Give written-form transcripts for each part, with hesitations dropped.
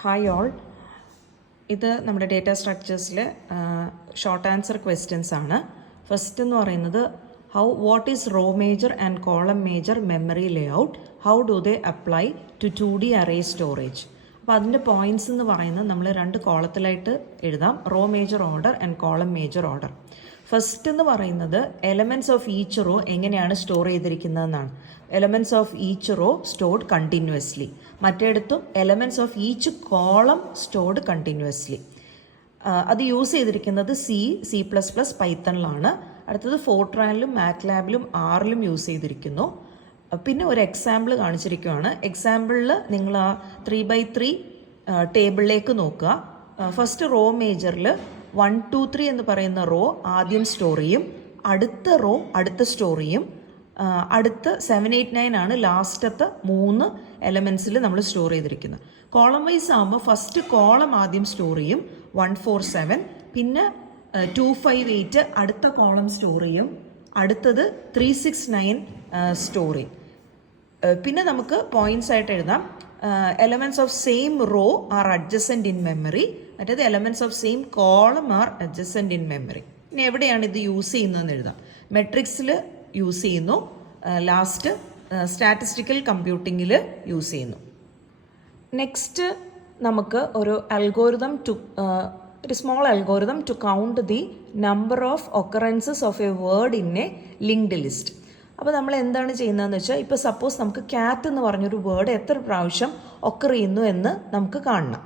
Hi all, ഇത് നമ്മുടെ data സ്ട്രക്ചേഴ്സിലെ ഷോർട്ട് ആൻസർ ക്വസ്റ്റ്യൻസ് ആണ്. ഫസ്റ്റ് എന്ന് പറയുന്നത് what is row major and column major memory layout, how do they apply to 2D array storage. അപ്പോൾ അതിൻ്റെ പോയിന്റ്സ് എന്ന് പറയുന്നത് നമ്മൾ രണ്ട് കോളത്തിലായിട്ട് എഴുതാം, row major order and column major order. First എന്ന് പറയുന്നത് എലമെൻറ്റ്സ് ഓഫ് ഈച്ച് റോ എങ്ങനെയാണ് സ്റ്റോർ ചെയ്തിരിക്കുന്നതെന്നാണ്. Elements of each row stored continuously. മറ്റേടത്തും elements of each column stored continuously. അത് യൂസ് ചെയ്തിരിക്കുന്നത് C++, പൈത്തണിലാണ്. അടുത്തത് ഫോർട്രാനിലും മാറ്റ്ലാബിലും ആറിലും യൂസ് ചെയ്തിരിക്കുന്നു. പിന്നെ ഒരു എക്സാമ്പിൾ കാണിച്ചിരിക്കുകയാണ്. എക്സാമ്പിളിൽ നിങ്ങൾ ആ 3x3 ടേബിളിലേക്ക് നോക്കുക. ഫസ്റ്റ് റോ മേജറിൽ 1, 2, 3 എന്ന് പറയുന്ന റോ ആദ്യം സ്റ്റോർ ചെയ്യും, അടുത്ത റോ അടുത്ത സ്റ്റോർ ചെയ്യും, അടുത്ത 7, 8, 9 ആണ് ലാസ്റ്റത്തെ 3 എലമെൻസിൽ നമ്മൾ സ്റ്റോർ ചെയ്തിരിക്കുന്നത്. കോളം വൈസ് ആകുമ്പോൾ ഫസ്റ്റ് കോളം ആദ്യം സ്റ്റോർ ചെയ്യും 1, 4, 7, പിന്നെ 2, 5, 8 അടുത്ത കോളം സ്റ്റോർ ചെയ്യും, അടുത്തത് 3, 6, 9 സ്റ്റോർ ചെയ്യും. പിന്നെ നമുക്ക് പോയിന്റ്സ് ആയിട്ട് എഴുതാം. Elements of same row are adjacent in memory, മറ്റേത് elements of same column are adjacent in memory. പിന്നെ എവിടെയാണ് ഇത് യൂസ് ചെയ്യുന്നതെന്ന് എഴുതാം. മെട്രിക്സിൽ യൂസ് ചെയ്യുന്നു, ലാസ്റ്റ് സ്റ്റാറ്റിസ്റ്റിക്കൽ കമ്പ്യൂട്ടിങ്ങിൽ യൂസ് ചെയ്യുന്നു. നെക്സ്റ്റ് നമുക്ക് ഒരു അൽഗോരിതം ഒരു small algorithm to count the number of occurrences of a word in a linked list. അപ്പോൾ നമ്മൾ എന്താണ് ചെയ്യുന്നതെന്ന് വെച്ചാൽ, ഇപ്പോൾ സപ്പോസ് നമുക്ക് ക്യാറ്റ് എന്ന് പറഞ്ഞൊരു വേർഡ് എത്ര പ്രാവശ്യം ഒക്കർ ചെയ്യുന്നു എന്ന് നമുക്ക് കാണണം.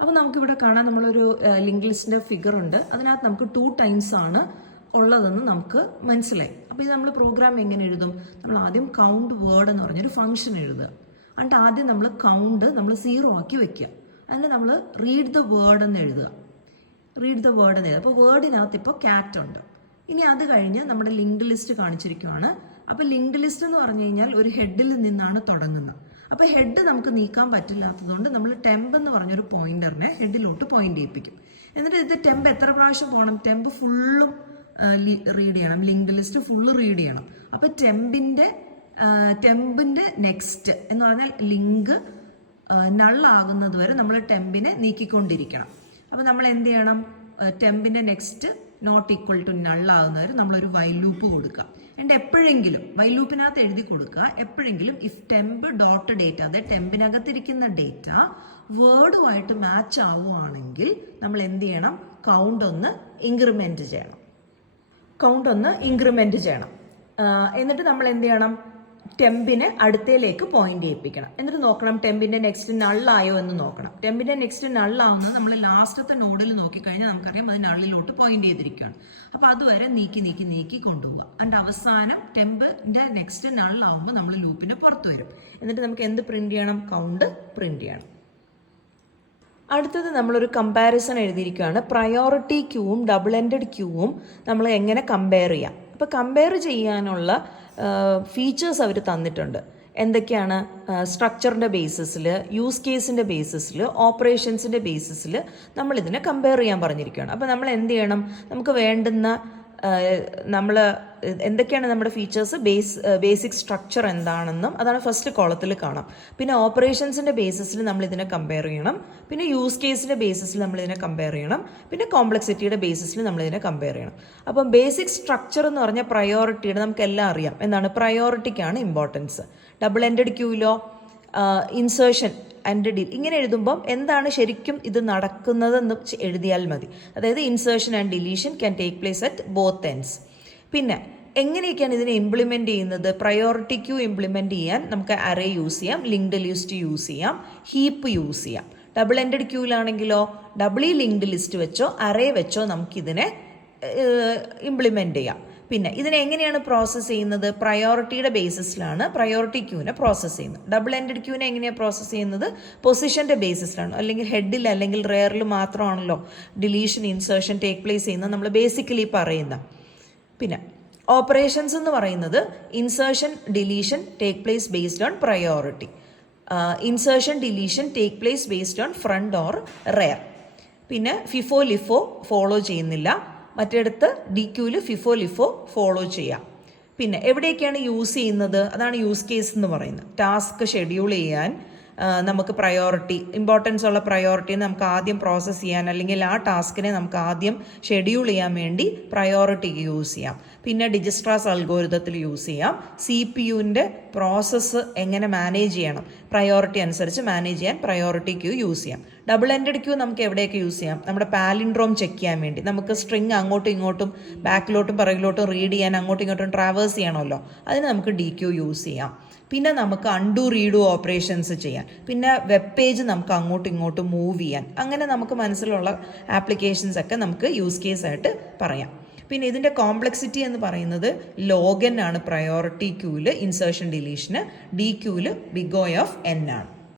അപ്പോൾ നമുക്കിവിടെ കാണാൻ നമ്മളൊരു ലിങ്ക് ലിസ്റ്റിൻ്റെ ഫിഗർ ഉണ്ട്. അതിനകത്ത് നമുക്ക് 2 times ആണ് ഉള്ളതെന്ന് നമുക്ക് മനസ്സിലായി. അപ്പോൾ ഇത് നമ്മൾ പ്രോഗ്രാം എങ്ങനെ എഴുതും? നമ്മൾ ആദ്യം കൗണ്ട് വേർഡ് എന്ന് പറഞ്ഞൊരു ഫംഗ്ഷൻ എഴുതുക. എന്നിട്ട് ആദ്യം നമ്മൾ കൗണ്ട് നമ്മൾ 0 ആക്കി വെക്കുക. അതിന് നമ്മൾ റീഡ് ദ വേർഡ് എന്ന് എഴുതുക. റീഡ് ദ വേർഡ് എന്ന് എഴുതുക. അപ്പോൾ വേർഡിനകത്ത് ഇപ്പോൾ ക്യാറ്റ് ഉണ്ട്. ഇനി അത് കഴിഞ്ഞ് നമ്മുടെ ലിങ്ക്ഡ് ലിസ്റ്റ് കാണിച്ചിരിക്കുകയാണ്. അപ്പോൾ ലിങ്ക്ഡ് ലിസ്റ്റ് എന്ന് പറഞ്ഞു കഴിഞ്ഞാൽ ഒരു ഹെഡിൽ നിന്നാണ് തുടങ്ങുന്നത്. അപ്പോൾ ഹെഡ് നമുക്ക് നീക്കാൻ പറ്റില്ലാത്തതുകൊണ്ട് നമ്മൾ ടെമ്പ് എന്ന് പറഞ്ഞൊരു പോയിന്ററിനെ ഹെഡിലോട്ട് പോയിന്റ് ചെയ്യിപ്പിക്കും. എന്നിട്ട് ഇത് ടെമ്പ് എത്ര പ്രാവശ്യം പോകണം? ടെമ്പ് ഫുള്ളും റീഡ് ചെയ്യണം, ലിങ്ക്ഡ് ലിസ്റ്റ് ഫുള്ള് റീഡ് ചെയ്യണം. അപ്പോൾ ടെമ്പിൻ്റെ നെക്സ്റ്റ് എന്ന് പറഞ്ഞാൽ ലിങ്ക് നള്ളാകുന്നത് വരെ നമ്മൾ ടെമ്പിനെ നീക്കിക്കൊണ്ടിരിക്കണം. അപ്പോൾ നമ്മൾ എന്ത് ചെയ്യണം? ടെമ്പിൻ്റെ നെക്സ്റ്റ് നോട്ട് ഈക്വൽ ടു നള്ളാകുന്നവരെ നമ്മളൊരു വൈൽ ലൂപ്പ് കൊടുക്കുക. എന്നിട്ട് എപ്പോഴെങ്കിലും വൈൽ ലൂപ്പിനകത്ത് എഴുതി കൊടുക്കുക, എപ്പോഴെങ്കിലും ഇഫ് ടെമ്പ് ഡോട്ട് ഡേറ്റ, അതായത് ടെമ്പിനകത്തിരിക്കുന്ന ഡേറ്റ വേർഡുമായിട്ട് മാച്ച് ആവുകയാണെങ്കിൽ നമ്മൾ എന്ത് ചെയ്യണം? കൗണ്ട് ഒന്ന് ഇൻക്രിമെൻറ്റ് ചെയ്യണം. എന്നിട്ട് നമ്മൾ എന്ത് ചെയ്യണം? ടെമ്പിനെ അടുത്തേലേക്ക് പോയിന്റ് ചെയ്യിപ്പിക്കണം. എന്നിട്ട് നോക്കണം ടെമ്പിന്റെ നെക്സ്റ്റ് നള്ളായോ എന്ന് നോക്കണം. ടെമ്പിന്റെ നെക്സ്റ്റ് നള്ളാവുന്നത് നമ്മൾ ലാസ്റ്റത്തെ നോഡിൽ നോക്കിക്കഴിഞ്ഞാൽ നമുക്കറിയാം അത് നള്ളിലോട്ട് പോയിന്റ് ചെയ്തിരിക്കുകയാണ്. അപ്പോൾ അതുവരെ നീക്കി കൊണ്ടുപോകുക. അതിൻ്റെ അവസാനം ടെമ്പിന്റെ നെക്സ്റ്റ് നള്ളാവുമ്പോൾ നമ്മൾ ലൂപ്പിന്റെ പുറത്ത് വരും. എന്നിട്ട് നമുക്ക് എന്ത് പ്രിന്റ് ചെയ്യണം? കൗണ്ട് പ്രിന്റ് ചെയ്യണം. അടുത്തത് നമ്മളൊരു കമ്പാരിസൺ എഴുതിയിരിക്കുകയാണ്. പ്രയോറിറ്റി ക്യൂവും ഡബിൾ എൻഡഡ് ക്യൂവും നമ്മൾ എങ്ങനെ കമ്പയർ ചെയ്യാം. അപ്പോൾ കമ്പയർ ചെയ്യാനുള്ള ഫീച്ചേഴ്സ് അവർ തന്നിട്ടുണ്ട്. എന്തൊക്കെയാണ്? സ്ട്രക്ചറിൻ്റെ ബേസിസിൽ, യൂസ് കേസിൻ്റെ ബേസിസിൽ, ഓപ്പറേഷൻസിൻ്റെ ബേസിസിൽ നമ്മളിതിനെ കമ്പയർ ചെയ്യാൻ പറഞ്ഞിരിക്കുകയാണ്. അപ്പോൾ നമ്മൾ എന്ത് ചെയ്യണം? നമുക്ക് വേണ്ടുന്ന നമ്മൾ എന്തൊക്കെയാണ് നമ്മുടെ ഫീച്ചേഴ്സ്, ബേസിക് സ്ട്രക്ചർ എന്താണെന്നും അതാണ് ഫസ്റ്റ് കോളത്തിൽ കാണാം. പിന്നെ ഓപ്പറേഷൻസിൻ്റെ ബേസിസിൽ നമ്മൾ ഇതിനെ കമ്പയർ ചെയ്യണം. പിന്നെ യൂസ് കേസിൻ്റെ ബേസിസിൽ നമ്മൾ ഇതിനെ കമ്പയർ ചെയ്യണം. പിന്നെ കോംപ്ലക്സിറ്റിയുടെ ബേസിസിൽ നമ്മൾ ഇതിനെ കമ്പയർ ചെയ്യണം. അപ്പം ബേസിക് സ്ട്രക്ചർ എന്ന് പറഞ്ഞാൽ പ്രയോറിറ്റിയുടെ നമുക്കെല്ലാം അറിയാം എന്താണ്. പ്രയോറിറ്റിക്കാണ് ഇമ്പോർട്ടൻസ്. ഡബിൾ എൻഡഡ് ക്യൂലോ ഇൻസേർഷൻ ആൻഡ് ഇങ്ങനെ എഴുതുമ്പം എന്താണ് ശരിക്കും ഇത് നടക്കുന്നതെന്ന് എഴുതിയാൽ മതി. അതായത് insertion and deletion can take place at both ends. പിന്നെ എങ്ങനെയൊക്കെയാണ് ഇതിനെ ഇംപ്ലിമെൻറ്റ് ചെയ്യുന്നത്? പ്രയോറിറ്റി ക്യൂ ഇംപ്ലിമെൻറ്റ് ചെയ്യാൻ നമുക്ക് അറേ യൂസ് ചെയ്യാം, ലിങ്ക്ഡ് ലിസ്റ്റ് യൂസ് ചെയ്യാം, ഹീപ്പ് യൂസ് ചെയ്യാം. ഡബിൾ എൻഡഡ് ക്യൂലാണെങ്കിലോ ഡബിളി ലിങ്ക്ഡ് ലിസ്റ്റ് വെച്ചോ അറേ വെച്ചോ നമുക്കിതിനെ ഇംപ്ലിമെൻറ്റ് ചെയ്യാം. പിന്നെ ഇതിനെ എങ്ങനെയാണ് പ്രോസസ്സ് ചെയ്യുന്നത്? പ്രയോറിറ്റിയുടെ ബേസിസിലാണ് പ്രയോറിറ്റി ക്യൂവിനെ പ്രോസസ്സ് ചെയ്യുന്നത്. ഡബിൾ എൻഡഡ് ക്യൂവിനെ എങ്ങനെയാണ് പ്രോസസ്സ് ചെയ്യുന്നത്? പൊസിഷൻ്റെ ബേസിസിലാണ്. അല്ലെങ്കിൽ ഹെഡിൽ അല്ലെങ്കിൽ റെയറിൽ മാത്രമാണല്ലോ ഡിലീഷൻ ഇൻസേർഷൻ ടേക്ക് പ്ലേസ് ചെയ്യുന്നത് നമ്മൾ ബേസിക്കലി പറയുന്ന. പിന്നെ ഓപ്പറേഷൻസ് എന്ന് പറയുന്നത് insertion deletion take place based on priority, insertion deletion take place based on front or rear. പിന്നെ ഫിഫോ ലിഫോ ഫോളോ ചെയ്യുന്നില്ല, മറ്റേടത്ത് ഡി ക്യൂല് ഫിഫോ ലിഫോ ഫോളോ ചെയ്യാം. പിന്നെ എവിടെയൊക്കെയാണ് യൂസ് ചെയ്യുന്നത്? അതാണ് യൂസ് കേസ് എന്ന് പറയുന്നത്. ടാസ്ക് ഷെഡ്യൂൾ ചെയ്യാൻ, നമുക്ക് പ്രയോറിറ്റി, ഇമ്പോർട്ടൻസ് ഉള്ള പ്രയോറിറ്റി നമുക്ക് ആദ്യം പ്രോസസ്സ് ചെയ്യാൻ, അല്ലെങ്കിൽ ആ ടാസ്കിനെ നമുക്ക് ആദ്യം ഷെഡ്യൂൾ ചെയ്യാൻ വേണ്ടി പ്രയോറിറ്റിക്ക് യൂസ് ചെയ്യാം. പിന്നെ ഡിജിസ്ട്രാസ് അൽഗോരിതത്തിൽ യൂസ് ചെയ്യാം. CPU-ൻ്റെ പ്രോസസ്സ് എങ്ങനെ മാനേജ് ചെയ്യണം, പ്രയോറിറ്റി അനുസരിച്ച് മാനേജ് ചെയ്യാൻ പ്രയോറിറ്റി ക്യൂ യൂസ് ചെയ്യാം. ഡബിൾ എൻഡഡ് ക്യൂ നമുക്ക് എവിടെയൊക്കെ യൂസ് ചെയ്യാം? നമ്മുടെ പാലിൻഡ്രോം ചെക്ക് ചെയ്യാൻ വേണ്ടി. നമുക്ക് സ്ട്രിങ് അങ്ങോട്ടും ഇങ്ങോട്ടും ബാക്കിലോട്ടും പിറകിലോട്ടും റീഡ് ചെയ്യാൻ അങ്ങോട്ടും ഇങ്ങോട്ടും ട്രാവേഴ്സ് ചെയ്യണമല്ലോ, അതിന് നമുക്ക് DQ യൂസ് ചെയ്യാം. പിന്നെ നമുക്ക് അൺഡു റീഡു ഓപ്പറേഷൻസ് ചെയ്യാൻ, പിന്നെ വെബ് പേജ് നമുക്ക് അങ്ങോട്ടും ഇങ്ങോട്ടും മൂവ് ചെയ്യാൻ, അങ്ങനെ നമുക്ക് മനസ്സിലുള്ള ആപ്ലിക്കേഷൻസ് ഒക്കെ നമുക്ക് യൂസ് കേസ് ആയിട്ട് പറയാം. പിന്നെ ഇതിൻ്റെ കോംപ്ലക്സിറ്റി എന്ന് പറയുന്നത് log n ആണ് പ്രയോറിറ്റി ക്യൂവിൽ insertion ഡിലീഷന്, DQ-ൽ big O of n ആണ്.